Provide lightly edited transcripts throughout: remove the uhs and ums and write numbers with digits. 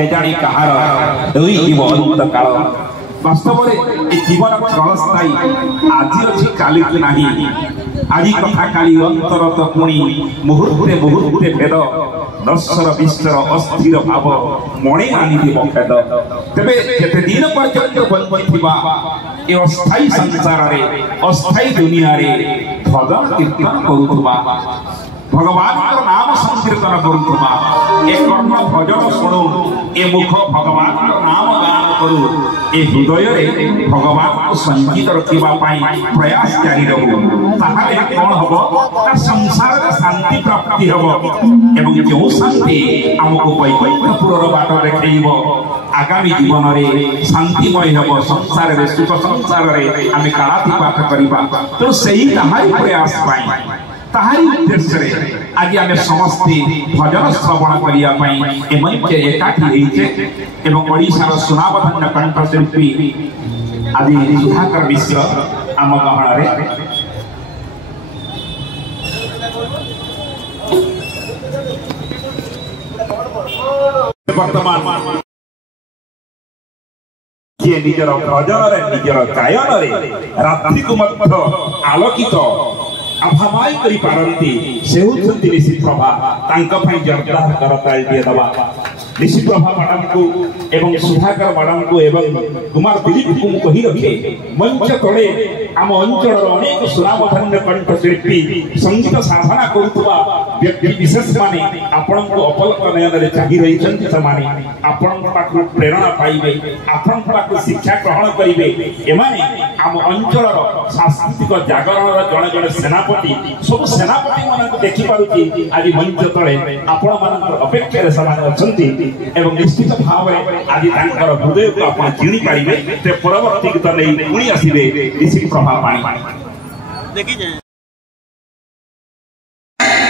केजाणी कहार अंत काल वास्तव में जीवन क्षणस्थायी आज अच्छी काली की नहीं आज कथा काली अंतर तो पुणी मुहूर्ते मुहूर्ते भेद नश्वर विश्वर अस्थिर भाव मणि आनी खेद तेरे केते दिन पर्यंत बंधिवा ए अस्थायी संसार रे अस्थायी दुनिया रे भजन कीर्तन करुवा भगवान नाम संकीर्तन करुवा ए कर्म भजन शुणु ए मुख भगवान नाम गान करू ए हृदय रे भगवान को संगीत रखिबा पाई प्रयास जारी रहू ताहाले कोन हबो ना संसार रे शांति प्राप्ति हबो एवं जो शांति हमको वैकुंठपुर रो बाट देखैबो आगामी जीवन रे शांतिमय हबो संसार रे सुख संसार रे आमे कालातिपात करिबा तो सही ताहाई प्रयास पाई ताहारी उद्देश्य रे आज आमे समस्ते भजन श्रवण करिया पई ए मंच एकाठी हेइचे एवं ओडिशार सुनामधन्य कंठशिल्पी आदि सुधाकर मिश्र आम गहण रे वर्तमान जे निजर भजन रे निजर गायन रे रात्रि को मध्य आलोकित अभामाई करी पारंती से होती निशित प्रभा तांका भाई जोरदार करताल दिए दबा निशित प्रभा मैडम को एवं सुधाकर मैडम को एवं कुमार दिलीप को कही रखे मंच तले आम अंचल अनेक सुनामधन्य कंठशिल्पी संगीत साधना करुवा व्यक्ति विशेष माने आपण को अपलक नयन रे चाहि रही छंती समाने आपण पाखु प्रेरणा पाइबे आपण पाखु शिक्षा ग्रहण करिवे एमाने आम अंचल सांस्कृतिक जागरण जणे जणे सेनापति सब सेनापति मन को देखि पारुची आज मंच तले आपण मान अपेक्षा रे समान अछंती एवं निश्चित भाव रे आज तांकर हृदय को आपण जिणी पारिबे ते परवर्ती गीत नै पुणी आसीबे निश्चित प्रभाव पाणी देखि जे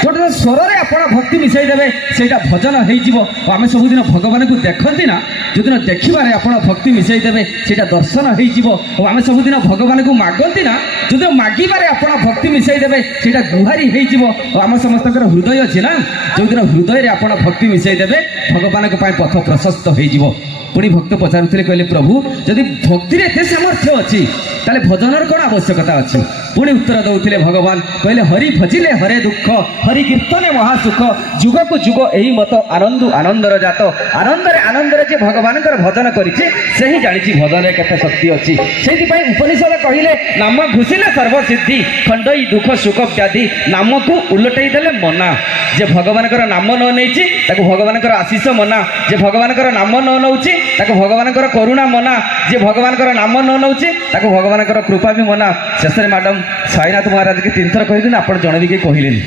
गोटे स्वर रे आपण भक्ति मिसाई देबे सेटा भजन हेइ जीवो आमे सब दिन भगवान को देखंती ना जो दिन देखिबारे आपण भक्ति मिसाई देबे सेटा दर्शन हेइ जीवो आमे सब दिन भगवान को मागंती ना जो दिन मागिबारे आपण भक्ति मिसाई देबे सेटा गुहारी हेइ जीवो आम समस्तकर हृदय अछि ना जो दिन हृदय रे आपण भक्ति मिसाई देबे भगवान को पाई पथ प्रशस्त हेइ जीवो पुणी भक्त पचारुथिले कहले प्रभु जदि भक्ति रे एते सामर्थ्य अछि ताले भजनर कोन आवश्यकता अछि पुणी उत्तर दउथिले भगवान कहले हरि भजिले हरे दुख हरि कीर्तने महासुख जुग को जुग एही मत आनंद आनंदर जात आनंदरे आनंदरे जे भगवानकर भजन करिछि सेही जानिछि भजन रे केते शक्ति अछि सेहि पई उपनिषद कहिले नाम घुसिले सर्व सिद्धि खंडई दुख सुख व्याधि नाम को उलटई देले मना जे भगवानकर नाम न नेछि ताको भगवानकर आशीष मना जे भगवानकर नाम न नउछि ताको भगवानकर करुणा मना जे भगवानकर नाम न नउछि ताको भगवानकर कृपा भी मना शेषरे मैडम साईनाथ महाराज के 3 थर कहिदिन आपण जणे भी के कहिलेनी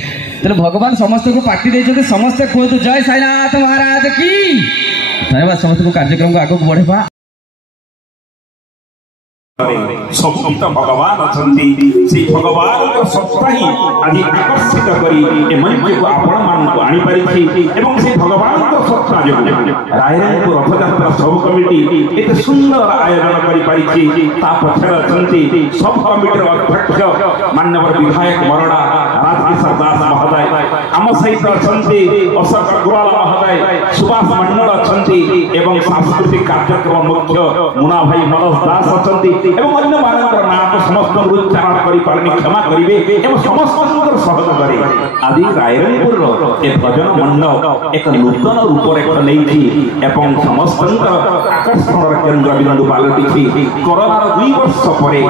तेरे भगवान समस्त को पार्टी देइछथि समस्त कहतु जय साईनाथ महाराज की धन्यवाद समस्त को कार्यक्रम को आगो बढ़ेबा सबूत भगवान अछंती से भगवान को सत्ता ही आज आकर्षित करी ए मंच को आपण मान को आनी परिछि एवं से भगवान को सत्ता जो रायरंगपुर रथयात्रा सब कमिटी एते सुंदर आयोजन करी परिछि ता पछर अछंती सब कमिटीर अध्यक्ष माननीय विधायक मरड़ा राजकिशोर दास महोदय आम सहित अछंती अशोक अग्रवाल महोदय सुभाष मंडल अछंती एवं सांस्कृतिक कार्यक्रम मुख्य मुना भाई मनोज दास अछंती एवं अन्य मानकर नाम समस्त उच्चारण करि पारनी क्षमा करिवे एवं समस्त सहयोग करे आदि रायरंगपुर रो ए भजन मंडप एक नूतन रूपरेख नेछि एवं समस्त आकर्षण केंद्र बिंदु पालटिछि कोरोना 2 वर्ष परे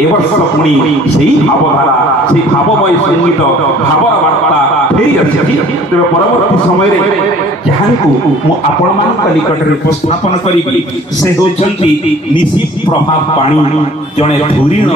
ए वर्ष पुणी सेही भावधारा सेही भावमय संगीत भावर वार्ता फेरी अछि तेबे परवर्ती समय रे जहांकु आपण मान निकट रे उपस्थापन करिबी से होचंती निशित प्रभाव पाणी जणे धुरीण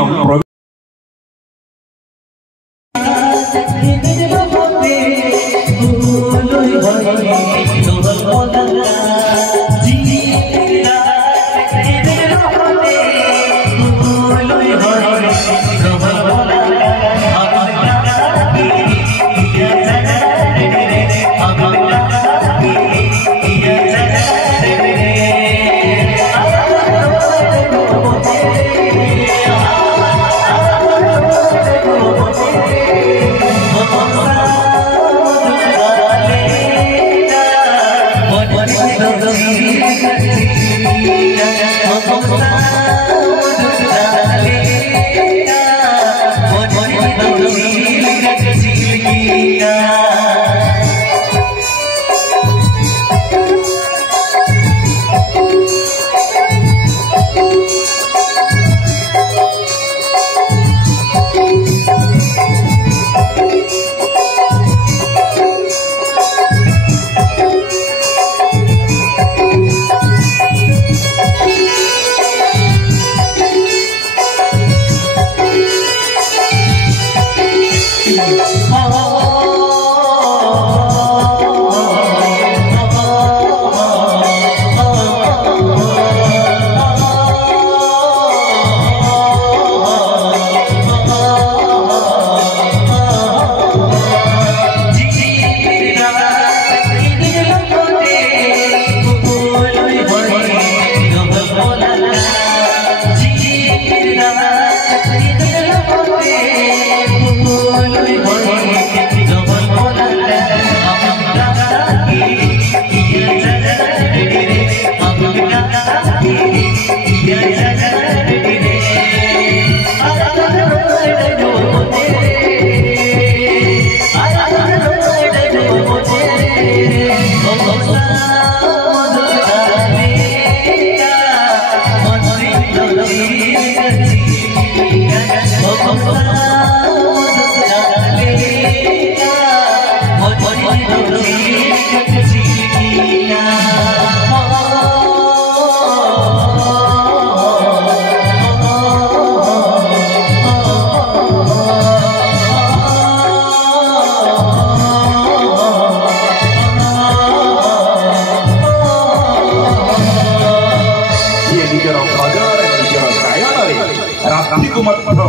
ରାତିକୁ ମଧ୍ୟ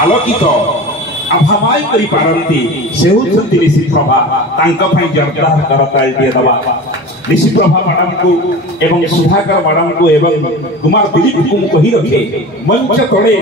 ଆଲୋକିତ ଆଭାମୟ କରିପାରନ୍ତି ସେ ହେଉଛନ୍ତି ନିଶିପ୍ରଭା। ତାଙ୍କ ପାଇଁ ଜୋରଦାର କରତାଳି ଦିଏ ଦେବା। ନିଶିପ୍ରଭା ମ୍ୟାଡାମକୁ ଏବଂ ସୁଧାକର ମ୍ୟାଡାମକୁ ଏବଂ କୁମାର ଦିলীପକୁ ମୁଁ କହି ରଖେ ମଞ୍ଚ ତଳେ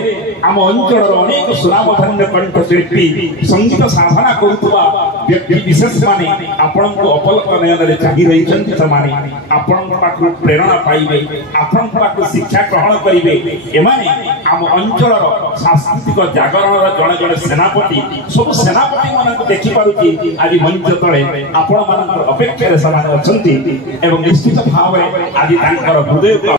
ଆମ ଅଞ୍ଚଳର ଅନେକ ସୁନାମଧନ୍ୟ କଣ୍ଠଶିଳ୍ପୀ ସଙ୍ଗୀତ ସାଧନା କରୁଥିବା ବ୍ୟକ୍ତି ବିଶେଷ ମାନେ ଆପଣଙ୍କୁ ଅପଲକ ନୟନରେ ଚାହିଁ ରହିଛନ୍ତି। ସେମାନେ ଆପଣଙ୍କ ପାଖରୁ ପ୍ରେରଣା ପାଇବେ, ଆପଣଙ୍କ ପାଖରୁ ଶିକ୍ଷା ଗ୍ରହଣ କରିବେ। ଏମାନେ ଆମ ଅଞ୍ଚଳର ସାଂସ୍କୃତିକ ଜାଗରଣର ଜଣେ ଜଣେ ସେନାପତି। ସବୁ ସେନାପତି ମାନଙ୍କୁ ଦେଖିପାରୁଛି ଆଜି ମଞ୍ଚ ତଳେ ଆପଣମାନଙ୍କର ଅପେକ୍ଷାରେ ସେମାନେ ଅଛନ୍ତି ଏବଂ ନିଶ୍ଚିତ ଭାବରେ ଆଜି ତାଙ୍କର ହୃଦୟ